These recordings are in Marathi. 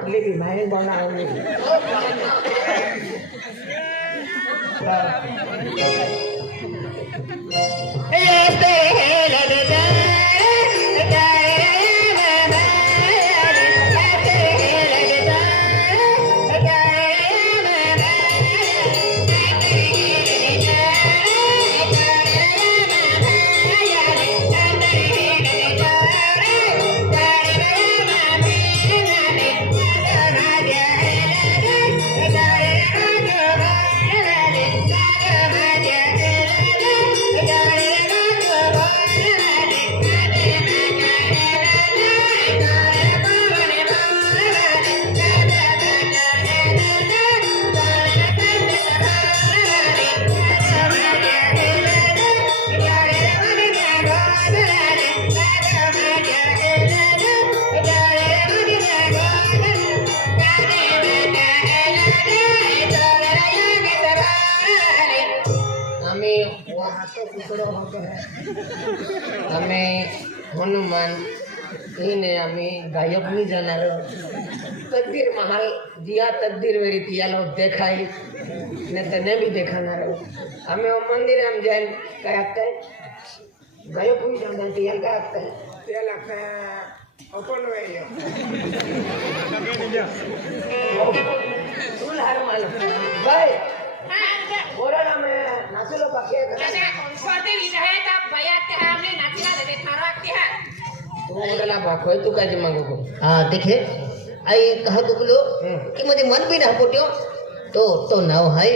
पोटली भी मैं बनाऊंगी आम्ही हनुमान इने आम्ही गायब नहीं जाणार तकदीर महाल जिया तकदीर वेरी तिया लोग देखाई ने तने भी देखाना हमें मंदिर हम जाए क्या लगता है गायब हुई जाना तिया क्या लगता है तिया लगता है ओपन वे फुल हर माल भाई बोरा ना मैं नाचलो बाकी है स्पर्धे विधायक आप भैया हमने नाचला देते थारा के है तू बोला बाको तू काय मांगो को हाँ देखे आई कहा तो बोलो कि मुझे मन भी ना पोट्यो तो नाव है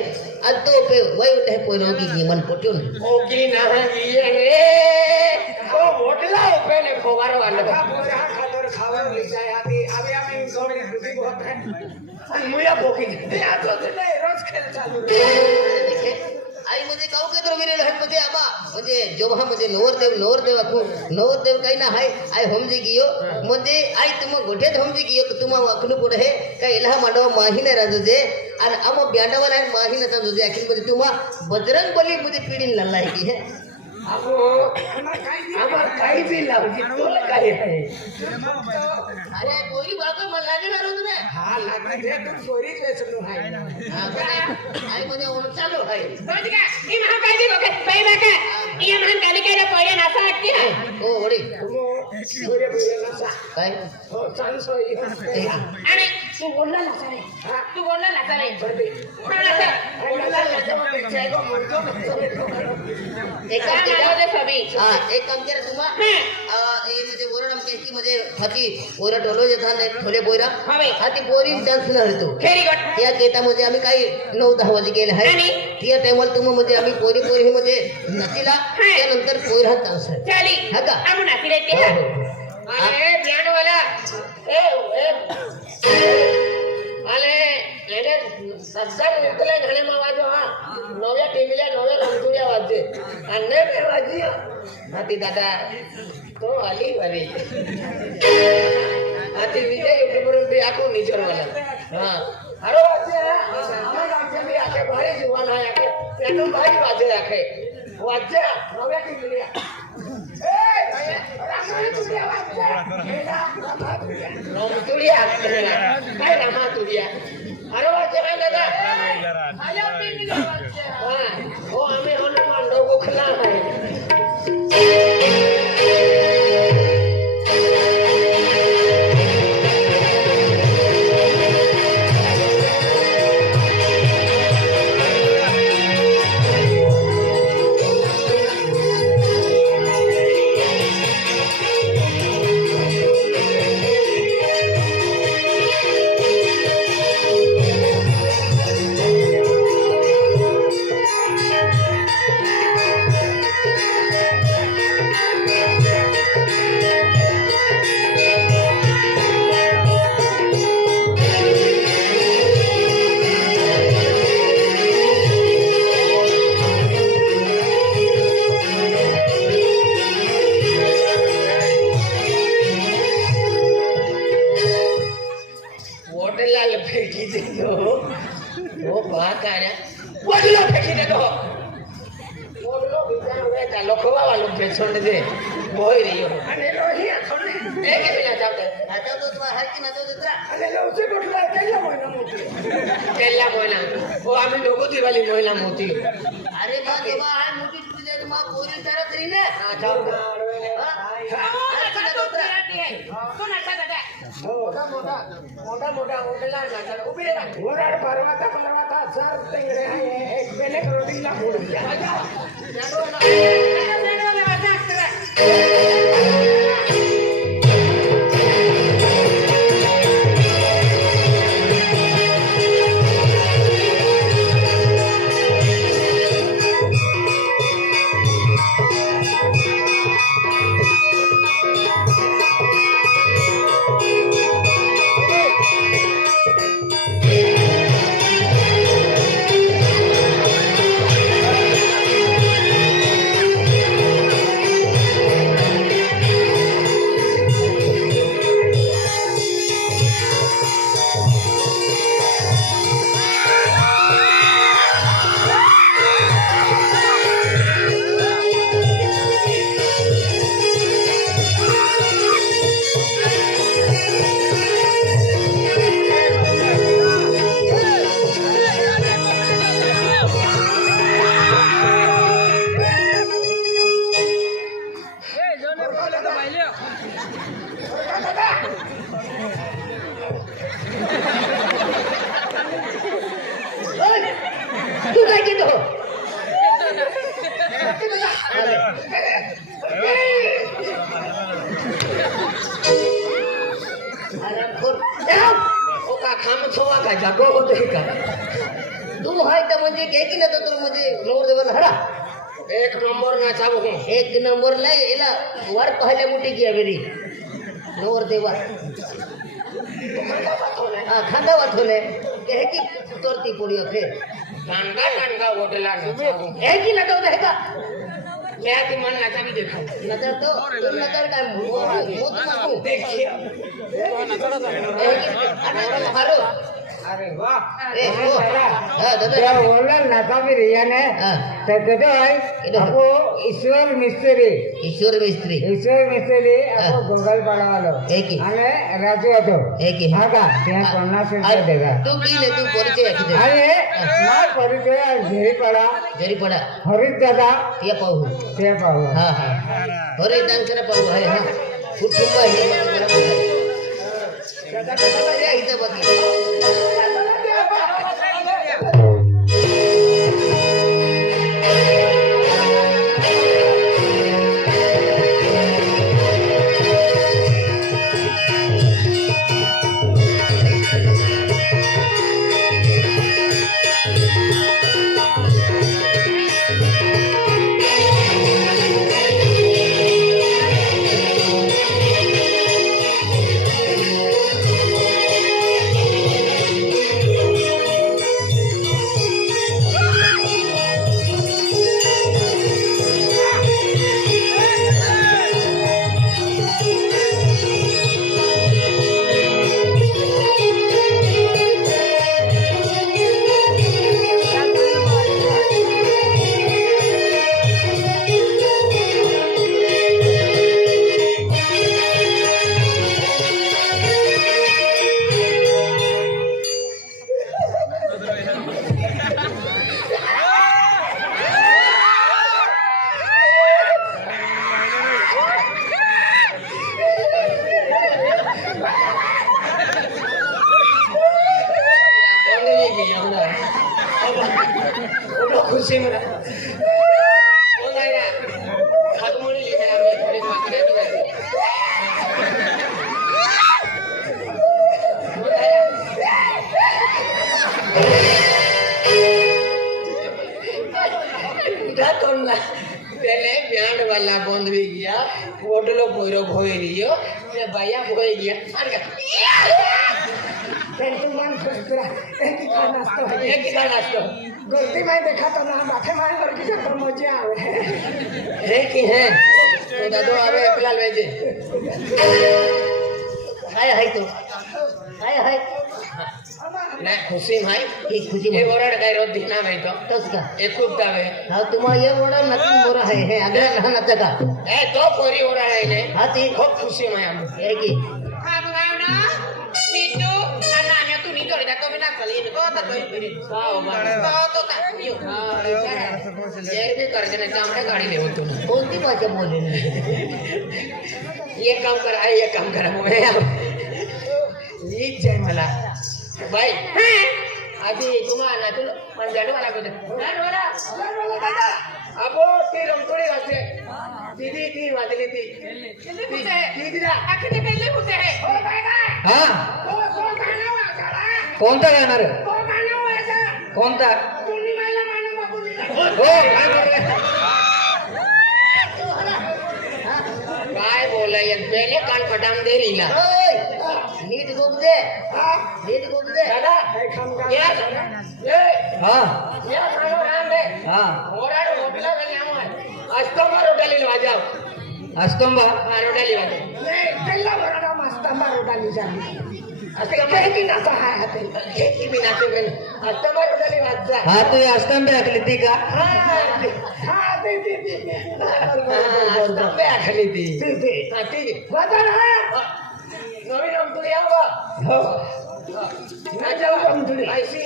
आज तो पे वही उठे कोई रोगी की मन पोट्यो नहीं ओ की ना ये रे ओ होटला पहले खोवारो वाला का पूरा खातर खावा ले जाए आती अभी हमें सोने खुशी बहुत है मुया भूखी दे आ तो नहीं रोज खेल चालू देखे आई मुझे कहू के तो मेरे रहत मुझे आबा मुझे जो वहां मुझे नवर देव अखु नवर देव कहीं ना है आई हम जी गियो मुझे आई तुम गोठे हम जी गियो तुम अखनु पड़े है का इलाहा मंडव माहिने राजू जे और हम ब्यांडा वाला माहिने ता जे आखिर मुझे तुम बजरंग बली मुझे पीड़ी लल्लाई की है अब हमार काई भी लाओ जी तो लगाई है अरे कोई बात मन लागे ना रोज में हां लागे रे तू सोरी जैसनु है हां आई मुझे उन चालू है रोज का ई महा काजी को पैदा का ये महान कालिका रे पहिले नाचा आती है ओ ओडी तुम सोरी बोले ना काय हो चांस होई अरे तू बोलला नाचा रे तू बोलला नाचा रे बोलला नाचा मग पिक्चर को मुर्गो एक काम दे सभी हां एक काम कर तुम ये मुझे बोरडम कहती मुझे हाथी बोरा टोलो जे था ने ठोले बोरा हाथी बोरी डांस न हरतो व्हेरी गुड त्या केता मुझे आम्ही काही 9-10 वाजे गेले आहे त्या टाइमला तुम मुझे आम्ही पोरी हे मुझे नतीला त्यानंतर पोरी हात डान्स आहे चली हा का हम नाची लेते हैं अरे ब्यांड वाला ए अरे એને સદ્દર નીકળે ઘણે માં વાજો હા નવ્યા ટીમીલા નવ્યા રંતુડિયા વાજે અને બે વાજીઓ હાથી દાદા તો આલી વાલી હાથી વિજય ઉપર બી આખું નીચર વાલા હા હારો વાજે અમાર ગામથી બી આખે ભારે જુવાન આયા કે પેટું ભાઈ વાજે રાખે વાજે નવ્યા ટીમીલા એ રંતુડિયા વાજે રંતુડિયા કાઈ રમાતુડિયા अरे वाचे काय दादा आलो मी वाचे हां हो आम्ही हनुमान लोगो खला है फेंकी देतो वो बाकारा वडलो फेंकी देतो वडलो बिचारो बेटा लोखवा वालो के छोड़ दे बोई रही हो अरे रोहिया थोड़ी एक मिनिट जाते नाचवतो तुम्हाला हरकी नाचवतो जरा अरे लवचे कुठला केला महिना मोठी केला महिना ओ आम्ही लोक दिवाळी महिना मोठी अरे बा तेव्हा हाय मोठी तुझ्या तुम्हाला पोरी तर तरी ना मोठा मोठा मोठा मोठा हॉटेल आहे नाचायला उभी राहा उराड पर्वता पर्वता सर तेंगडे आहे एक बेले रोटीला फोडून द्या तू काय केलं हो खाम छवा काय जागो होते का तू हाय तर म्हणजे घे की ना तर म्हणजे नवर देवाला हडा एक नंबर नाचावं हो एक नंबर नाही याला वर पाहिल्या मोठी की अवेरी नवर देवा हा खांदा वाचवले हे की तोरती पोडी अखे गाणगा गाणगा होटला नाचावं हे की नटवत आहे का क्या ती मन नाचावी देखा नजर तो नजर काय मोत मागू देखिए हारो अरे वाह ए हो हा दादा त्या ओला नाचावी रियाने हा तर कदो आहे आपो ईश्वर मिस्त्री ईश्वर मिस्त्री आपो गोगल पडावालो एक ही અને રાજુ હતો एक ही આગા ત્યાં 50 રૂપિયા દેગા तू की ले तू परिचय आखी दे अरे मार परिचय झेरी पडा जरी पडा हरित दादा ते पाहू ते पाहू हा हा अरे दांकर पाहू आहे हा कुटुंब आहे बरोबर इथं बाकी खुशी में हो जाएगा खागमोड़ी लेके आवे थोड़ी मात्रा की बात उठा तोड़ना पहले बैंड वाला बंद भी गया होटलो पोरो भोई लियो ने भैया भोई गया पेंटुमान सुस्त्रा एक ही खाना नाश्ता गलती में देखा तो ना माथे मारे लड़की से तो मजे आवे है कि है तो दादो आवे फिलहाल भेजे हाय हाय तो हाय हाय नाही खुशी माय ही खुशी हे ओरड काय रोज दिना माहित तस का एक खूप दावे हा तुम्हाला ये बोला नक्की मोर आहे हे आग्रा लहानाचा का ए तो पोरी ओरड आहे ने हा ती खूप खुशी माय आम्ही हे की Kamu mau na? Situ anaknya tuh nih dari kami nak kali ini kok tak kau ini. साव बाबा Kau tuh tak yuk. ये भी करते ना चामडे गाडी ले होतो कोणती भाषा बोलली ये काम कर आहे ये काम करा हीच जाय मला बाई आधी तुम्हाला ना तुला पण जाडवाला बोलते जाडवाला अबो ती रमतोडी वाजते दीदी ती वाजली ती दीदी Akhirnya kali putih. Oh my god. हा Oh mana wajar? कोणता गाणार Oh mana wajar? कोणता Kuni malam mana mau kuni? हो काय बोलले काय बोलाय पहिले कान पटाम दे रीला नीट गोप दे नीट गोप दे दादा या ए हा या मानो राम दे हा ओराड होटला गली आमोय अस्तंबा रोटाली वाजाव अस्तंबा हा रोटाली वाजाव Nih, telah berada mas tambah roda di sana. Astamba Kayak gini apa hati? हे की बिना ते गण अस्तंबा रोटाली वाजा हा तू अस्तंबे आखली ती का Hati. अस्तंबे आखली ती Titik. हा ठीक Wajar ha? नवीन रमतोडी यावा हो. नाचा रमतोडी ऐसी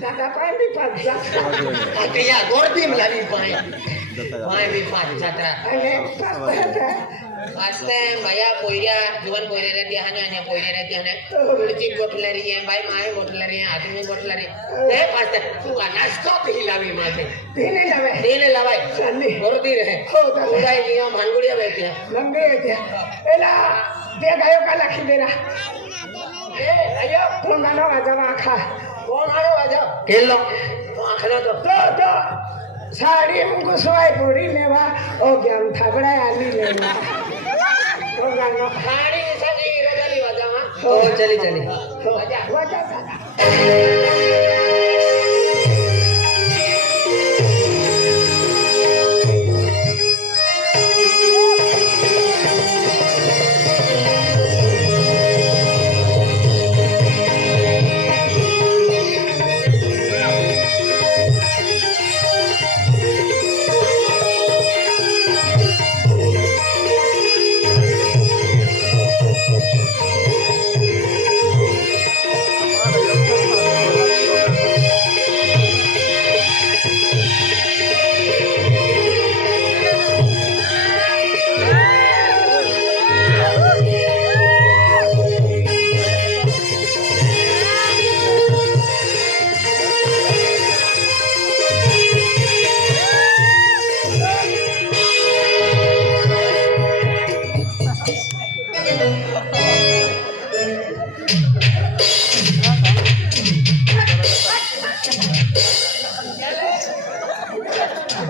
Dadah apa ini pajak? आता या गोरदी मिळाली पाय पाय बी पाच जात्रा Ini pasta. वाजते बाया पोयऱ्या जीवन पोयऱ्या रे त्याने आणि पोयऱ्या रे त्याने पुढची गोठलारी आहे बाई माय गोठलारी आहे आदमी गोठलारी ते वाजते तू का नाश्ता हिलावी माझे Ini lawe. तेल लावाय Sani. गोरदी रे हो दादा. उडाय जिया भांगुडिया बैठ्या Lambe dia. Ela dia gayo kala khidera. ए अयो Tu mana wajar akha. कोण आलो वाजा केलो तो आखला तो तो साडी हमको सोई पूरी लेवा ओ ज्ञान थाबड़ा आली लेवा तो गानो खाणी सगी रगली वाजा मा हो चली चली वाजा वाजा दादा